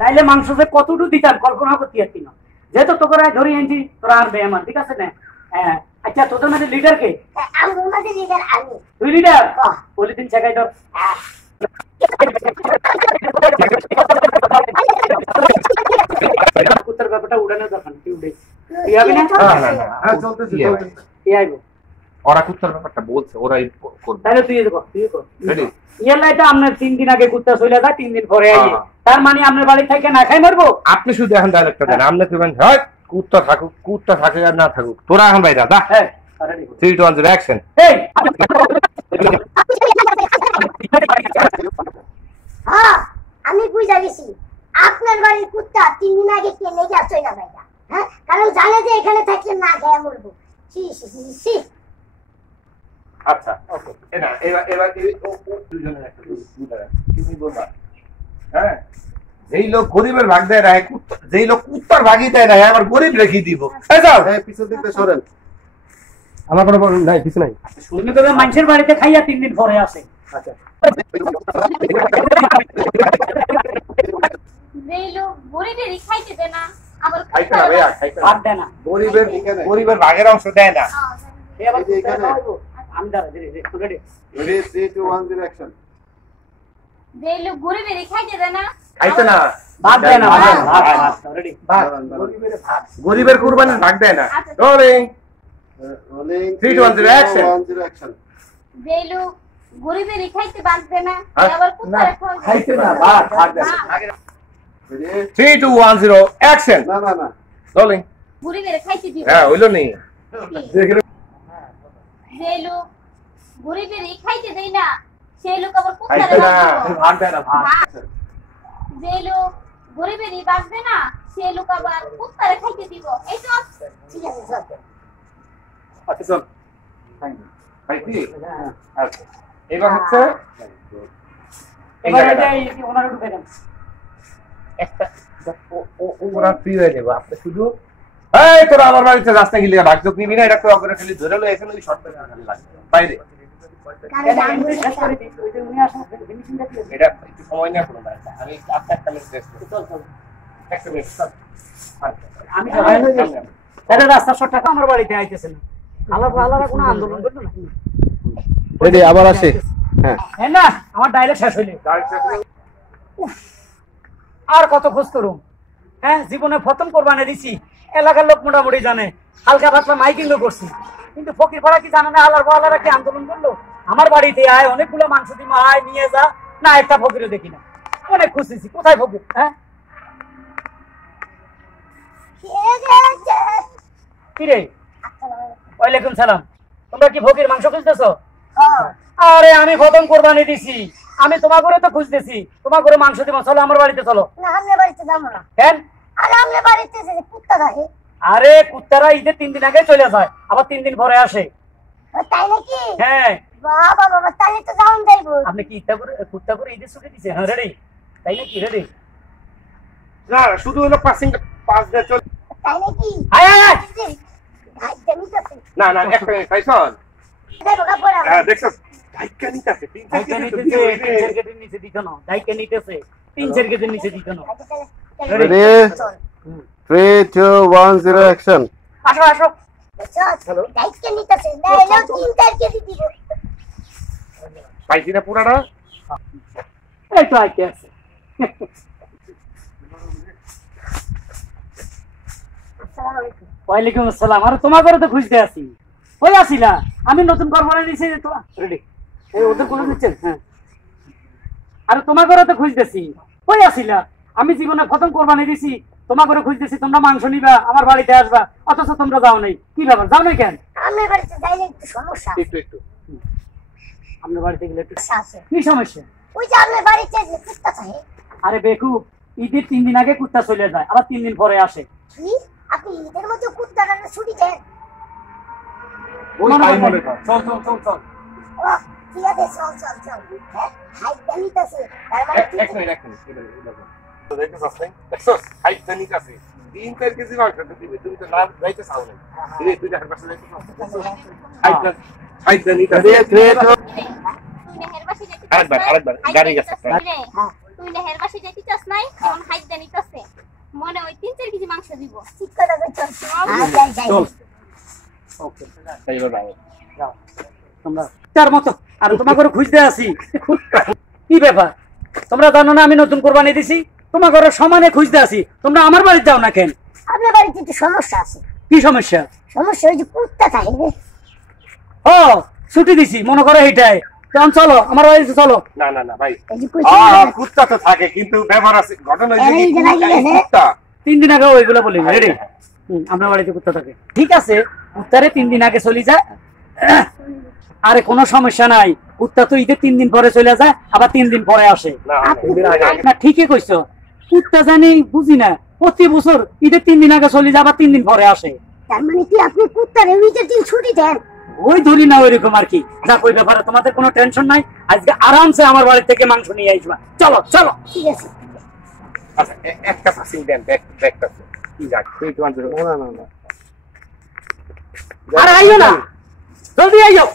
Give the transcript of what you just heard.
তাইলে মাংস যে কতটুকু দিতাম কল্পনা করতে পারতি না, যেহেতু তোকে ধরে এনেছি তোরা আর বে আমার, ঠিক আছে না? হ্যাঁ আচ্ছা, তোদের মধ্যে লিডার কে? তুই লিডার? বলি দিন শেখাই তোর। কুত্তার ব্যাপারটা উড়ানোর দরকার নেই, উঠে তুই যাবি না? ওরা কুত্তার ব্যাপারটা বলছে, ওরাই করবে। তাহলে তুই কর। ইয়ালাইটা আপনার 3 দিন আগে কুত্তা চলে যায়, 3 দিন পরে আইয়ে, তার মানে আপনার বাড়ি থেকে না খাই মারবো? আপনি শুধু এখন ডায়লগটা দেন, আপনি কইবেন হয় কুত্তা থাকুক, কুত্তা থাকে আর না থাকুক, তোরা এখন বাইরে যা। হ্যাঁ 3 2 1 0 অ্যাকশন। এই হ্যাঁ আমি বুঝা গেছি আপনার বাড়ির কুত্তা 3 দিন আগে কে লেগে আসছে না ভাইয়া। হ্যাঁ কারণ জানে যে এখানে থাকলে না খেয়ে মরবো। সি সি সি সি। আচ্ছা ওকে, এবার দুজনের একটা বুঝা তুমি বলবা। হ্যাঁ যেই লোক গরিবের ভাগ দেয় না, যেই লোক কুত্তার ভাগই দেয় না, আবার গরিব রেখে দিব। এই যাও পিছন দিকে সরেন। আমার কোনো নাই, কিছু নাই। শুনি তো মানুষের বাড়িতে খাইয়া 3 দিন পরে আসে। আচ্ছা যেই লোক গরিবেরই খাইতে দেয় না, আবার খাইতে না ভাইয়া, খাইতে ভাত দেয় না, গরিবের ভাগের অংশ দেয় না। এই আবার আমরা ধীরে ধীরে রেডি। Ready, 3 2 1 0 action. যেই লোক গরিবেরই খাইতে দেয় না, খাইতে না, ভাত দেয় না, ভাত রেডি। গরিবের কুরবানির ভাগ দেয় না। Rolling Rolling. 3 2 1 0 action. 1 0 action. যেই লোক গরিবেরই খাইতে বাদ দেয় না, আবার কুত্তারে খাইতে না, ভাগ দেয়। Ready? 3 2 1 0 অ্যাকশন। না. রোলিং। গরিবের খাইতে দিব। হ্যাঁ হইলো নি। যেই লোক গরিবেরই খাইতে দেয় না, সেই লোক আবার কুত্তারে খাইতে না, ভাগ দেয় না, ভাগ। যেই লোক গরিবেরই বাদ দেয় না, সেই লোক আবার কুত্তারে খাইতে দিব। এই তো ঠিক আছে চল। আচ্ছা চল। খাইতি? আচ্ছা। এবার হচ্ছে এবার এই ওনারে ঢুকে দেন। একটা ওরা ফ্রি হয়ে যাবে, আপনি শুধু এই তোরা আমার বাড়িতে রাস্তা গিয়ে ভাগযোগ নিবি না, এটা তো অগ্রে খালি ধরে লয়ে এখানে ওই শর্ট করে খালি লাগবে বাইরে। এটা একটু সময় নিয়ে করুন, আমি একটা মিনিট রেস্ট করি। চল একটা মিনিট চল। আমি তাহলে রাস্তা শর্টটা আমার বাড়িতে আইতেছে না, আলাদা কোনো আন্দোলন করলো না। Ready, আবার আসে। হ্যাঁ। হ্যাঁ না, আমার ডাইরেক্ট শেষ হইলে আর কত খোঁজ করুম? হ্যাঁ জীবনে প্রথম কোরবানি দিছি, এলাকার লোক মোটামুটি জানে, হালকা পাতলা মাইকিংও করছি, কিন্তু ফকির পাড়া কি জানে না? আলারা কি আন্দোলন করলো? আমার বাড়িতে আয়, অনেকগুলো মাংস দিব, আয় নিয়ে যা, না একটা ফকিরও দেখি না। অনেক খুঁজতেছি, কোথায় ফকির? হ্যাঁ কি রে? ওয়ালাইকুম সালাম। তোমরা কি ফকির মাংস খুঁজতেছো? আরে আমি প্রথম কোরবানি দিছি, আমি তোমার ঘরে তো খুঁজতেছি, তোমার ঘরে মাংস দিব, চলো আমার বাড়িতে চলো। না আমরা বাড়িতে যাবো না। কেন? আরে আমরা বাড়িতে যে কুত্তা থাকে। আরে কুত্তারা ঈদের 3 দিন আগে চলে যায়, আবার 3 দিন পরে আসে। তাই নাকি? হ্যাঁ। বাবা তাহলে তো যাওন যাইবো। আপনি কি কুত্তা করে ঈদের ছুটি দিছে? হ্যাঁ রেডি, তাই নাকি? রেডি না শুধু হলো পাসিং পাস দিয়ে চল। তাই নাকি? আয় আয় আয়। না একটা মিনিট খাইছন। হ্যাঁ দেখছস ধাক্কা নিতেছে, 3 কেজির নিচে দিত না, দাইকে নিতেছে 3-4 কেজির নিচে দিত না। Ready, 3 2 1 0 action. আসো চল দাইকে নিতেছে না, এলো 3-4 কেজি দিব। পাইছি না পুরাটা। এই তো আইতে আছে। ওয়ালাইকুম আসসালাম। আরে তোমার ঘরে তো খুঁজতে আসি, কই আসিলা? আমি নতুন কোরবানি দিছি তো। রেডি, এই ওদের কোলে নিচ্ছেন? হ্যাঁ। আরে তোমার ঘরে তো খুঁজতেছি, কই আসিলা? আমি জীবনে প্রথম কোরবানি দিছি, তোমার ঘরে খুঁজতেছি, তোমরা মাংস নিবা, আমার বাড়িতে আসবা, অথচ তোমরা যাও নাই। কি ব্যাপার, যাও নাই কেন? আমার বাড়িতে যাইলে একটু সমস্যা। একটু আপনার বাড়িতে গেলে একটু আছে। কি সমস্যা? ওই যে আমার বাড়িতে যে কুত্তা থাকে। আরে বেকু, ঈদের 3 দিন আগে কুত্তা চলে যায়, আবার 3 দিন পরে আসে। কি আপনি ঈদের মধ্যে কুত্তাটা ছুটি দেন? ওই টাইম মনে কর। চল ও ঠিক আছে চল। হ্যাঁ হাইট নিতেছে, তার মানে এক মিনিট তো দেখছস নাই? দেখছস হাইট নিতেছে 3-4 কেজি মাংস দিবি, তুমি তো না যাইতে চাও না। তুই দেখার পাশে যাইতে চাও। হাইট নিতেছে। তুই নেহের বাসি যেতে আরেকবার গাড়ি গেছে। তুই নেহের বাসি যেতে চাস নাই, এখন হাইট নিতে যাই যাই চল ওকে এইবার যাও। যাও তোমরা তার মতো আর তোমাকে খুঁজতে আসি কি ব্যাপার তোমরা জানো না আমি নতুন কোরবানি দিছি তোমাকে সমানে খুঁজতে আসি তোমরা আমার বাড়িতে যাও না কেন আপনার বাড়িতে একটু সমস্যা আছে কি সমস্যা সমস্যা ওই যে কুত্তা থাকে ও ছুটি দিছি মনে করো এইটাই তখন চলো আমার বাড়িতে চলো না না না ভাই এই যে কইছি কুত্তা তো থাকে কিন্তু ব্যাপার আছে ঘটনা হয়েছে কি, এই যে কুত্তা, এই লাগিয়ে কুত্তা 3 দিন আগে ওইগুলো বলি রেডি আমরা বাড়িতে কুত্তা থাকে ঠিক আছে কুত্তারে 3 দিন আগে চলে যায় আরে কোনো সমস্যা নাই কুত্তা তো ঈদের 3 দিন পরে চলে যায় আবার 3 দিন পরে আসে না তিন দিন আগে না ঠিকই কইছো কুত্তা জানি বুঝি না প্রতি বছর ঈদের 3 দিন আগে চলে যায় আবার 3 দিন পরে আসে তার মানে কি আপনি কুত্তারে উইকের দিন ছুটি দেন ওই ধরি না ওইরকম আর কি যা ওই ব্যাপারে তোমাদের কোনো টেনশন নাই আজকে আরামসে আমার বাড়ি থেকে মাংস নিয়ে আসবা চলো চলো ঠিক আছে আচ্ছা একটা পাসিং দেন ব্যাগটা কি যাক 3 2 1 0 না না না আর আইও না জলদি আইও